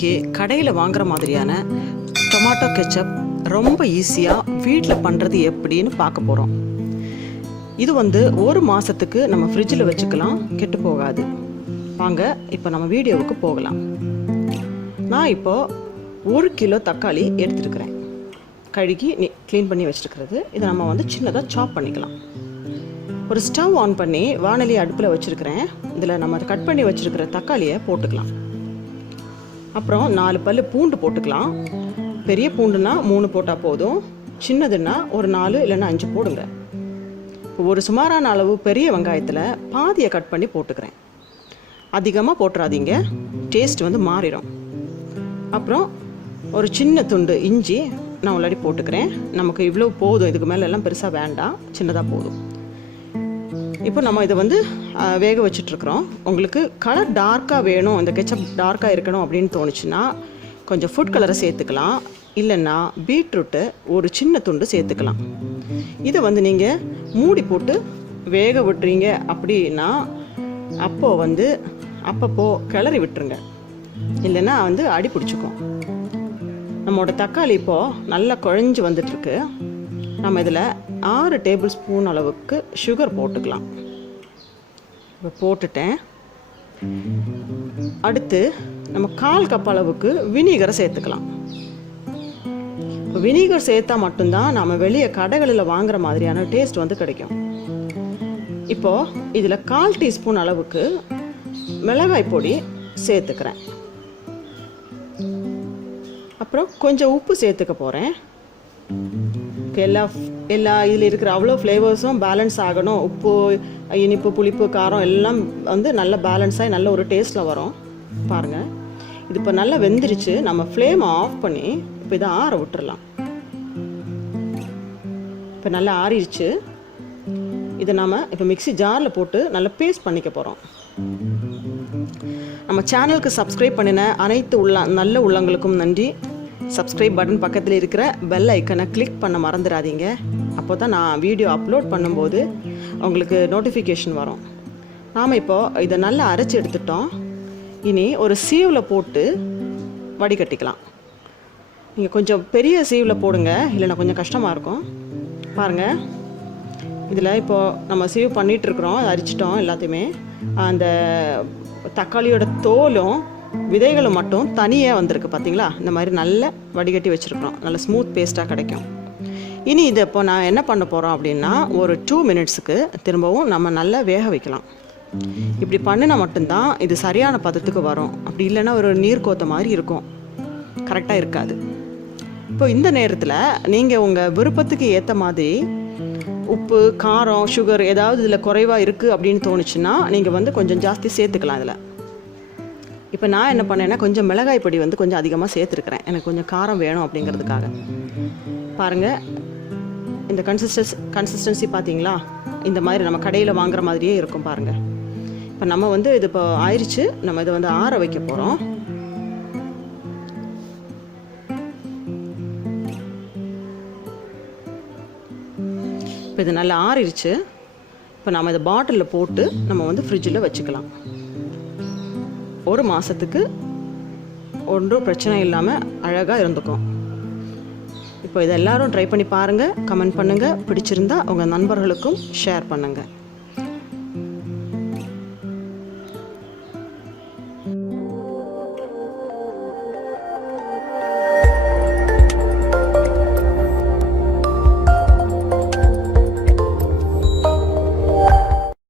இன்றைக்கி கடையில் வாங்குற மாதிரியான டொமாட்டோ கெச்சப் ரொம்ப ஈஸியாக வீட்டில் பண்ணுறது எப்படின்னு பார்க்க போகிறோம். இது ஒரு மாதத்துக்கு நம்ம ஃப்ரிட்ஜில் வச்சுக்கலாம், கெட்டு போகாது. வாங்க இப்போ நம்ம வீடியோவுக்கு போகலாம். நான் இப்போது 1 கிலோ தக்காளி எடுத்துருக்கிறேன். கழுகி க்ளீன் பண்ணி வச்சுருக்கிறது. இதை நம்ம சின்னதாக சாப் பண்ணிக்கலாம். ஒரு ஸ்டவ் ஆன் பண்ணி வாணலி அடுப்பில் வச்சுருக்கிறேன். இதில் நம்ம கட் பண்ணி வச்சுருக்கிற தக்காளியை போட்டுக்கலாம். அப்புறம் 4 பல் பூண்டு போட்டுக்கலாம். பெரிய பூண்டுனா 3 போட்டால் போதும், சின்னதுன்னா ஒரு 4 இல்லைன்னா 5 போடுங்க. இப்போ ஒரு சுமாரான அளவு பெரிய வெங்காயத்தில் பாதியை கட் பண்ணி போட்டுக்கிறேன். அதிகமாக போட்டுறாதீங்க, டேஸ்ட் மாறிடும். அப்புறம் ஒரு சின்ன துண்டு இஞ்சி நான் ஆல்ரெடி போட்டுக்கிறேன். நமக்கு இவ்வளோ போதும், இதுக்கு மேலே எல்லாம் பெருசாக வேண்டாம், சின்னதாக போதும். இப்போ நம்ம இதை வேக வச்சிட்ருக்குறோம். உங்களுக்கு கலர் டார்க்காக வேணும், இந்த கெச்சப் டார்க்காக இருக்கணும் அப்படின்னு தோணுச்சுன்னா கொஞ்சம் ஃபுட் கலரை சேர்த்துக்கலாம். இல்லைன்னா பீட்ரூட்டு ஒரு சின்ன துண்டு சேர்த்துக்கலாம். இதை நீங்கள் மூடி போட்டு வேக விட்டுறீங்க அப்படின்னா அப்போது அப்பப்போ கிளறி விட்டுருங்க, இல்லைன்னா அடி பிடிச்சிக்கும். நம்மளோட தக்காளி இப்போது நல்லா குழஞ்சி வந்துட்டுருக்கு. நம்ம இதில் 6 டேபிள் ஸ்பூன் அளவுக்கு சுகர் போட்டுக்கலாம். இப்போ போட்டுட்டேன். அடுத்து நம்ம 1/4 கப் அளவுக்கு வினிகரை சேர்த்துக்கலாம். இப்போ வினிகர் சேர்த்தா மட்டும்தான் நம்ம வெளியே கடைகளில் வாங்குற மாதிரியான டேஸ்ட் கிடைக்கும். இப்போது இதில் 1/4 டீஸ்பூன் அளவுக்கு மிளகாய் பொடி சேர்த்துக்கிறேன். அப்புறம் கொஞ்சம் உப்பு சேர்த்துக்க போகிறேன். எல்லா இதில் இருக்கிற அவ்வளோ ஃப்ளேவர்ஸும் பேலன்ஸ் ஆகணும். உப்பு, இனிப்பு, புளிப்பு, காரம் எல்லாம் நல்ல பேலன்ஸாகி நல்ல ஒரு டேஸ்ட்டில் வரும். பாருங்கள், இது இப்போ நல்லா வெந்துருச்சு. நம்ம ஃப்ளேமை ஆஃப் பண்ணி இப்போ இதை ஆற விட்டுறலாம். இப்போ நல்லா ஆறிடுச்சு. இதை நாம் இப்போ மிக்ஸி ஜாரில் போட்டு நல்லா பேஸ்ட் பண்ணிக்க போகிறோம். நம்ம சேனலுக்கு சப்ஸ்கிரைப் பண்ணின அனைத்து நல்ல உள்ளங்களுக்கும் நன்றி. சப்ஸ்கிரைப் பட்டன் பக்கத்தில் இருக்கிற பெல் ஐக்கனை கிளிக் பண்ண மறந்துடாதீங்க. அப்போ தான் நான் வீடியோ அப்லோட் பண்ணும்போது உங்களுக்கு நோட்டிஃபிகேஷன் வரும். நாம் இப்போது இதை நல்லா அரைச்சி எடுத்துட்டோம். இனி ஒரு சீவில் போட்டு வடிகட்டிக்கலாம். நீங்கள் கொஞ்சம் பெரிய சீவில் போடுங்க, இல்லைன்னா கொஞ்சம் கஷ்டமாக இருக்கும். பாருங்கள், இதில் இப்போது நம்ம சீவ் பண்ணிகிட்ருக்குறோம், அரிச்சிட்டோம் எல்லாத்தையுமே. அந்த தக்காளியோட தோலும் விதைகளும் மட்டும் தனியாக வந்திருக்கு, பார்த்தீங்களா? இந்த மாதிரி நல்லா வடிகட்டி வச்சுருக்குறோம். நல்ல ஸ்மூத் பேஸ்ட்டாக கிடைக்கும். இனி இதை இப்போ நான் என்ன பண்ண போகிறோம் அப்படின்னா, ஒரு 2 மினிட்ஸுக்கு திரும்பவும் நம்ம நல்லா வேக வைக்கலாம். இப்படி பண்ணினா மட்டும்தான் இது சரியான பதத்துக்கு வரும். அப்படி இல்லைன்னா ஒரு நீர் கோத்த மாதிரி இருக்கும், கரெக்டாக இருக்காது. இப்போ இந்த நேரத்தில் நீங்கள் உங்கள் விருப்பத்துக்கு ஏற்ற மாதிரி உப்பு, காரம், சுகர் ஏதாவது இதில் குறைவாக இருக்குது அப்படின்னு தோணுச்சுன்னா நீங்கள் கொஞ்சம் ஜாஸ்தி சேர்த்துக்கலாம். இதில் இப்போ நான் என்ன பண்ணேன்னா கொஞ்சம் மிளகாய் பொடி கொஞ்சம் அதிகமாக சேர்த்துருக்குறேன். எனக்கு கொஞ்சம் காரம் வேணும் அப்படிங்கிறதுக்காக. பாருங்கள், இந்த கன்சிஸ்டன்சி பார்த்தீங்களா? இந்த மாதிரி நம்ம கடையில் வாங்குற மாதிரியே இருக்கும் பாருங்கள். இப்போ நம்ம இது இப்போ ஆயிடுச்சு. நம்ம இதை ஆற வைக்க போகிறோம். இப்போ இது நல்லா ஆறிடுச்சு. இப்போ நம்ம இதை பாட்டிலில் போட்டு நம்ம ஃப்ரிட்ஜில் வச்சுக்கலாம். 1 மாதத்துக்கு ஒன்றும் பிரச்சனை இல்லாமல் அழகாக இருந்துக்கும். இப்போ இதை எல்லோரும் ட்ரை பண்ணி பாருங்கள், கமெண்ட் பண்ணுங்கள். பிடிச்சிருந்தா உங்கள் நண்பர்களுக்கும் ஷேர் பண்ணுங்கள்.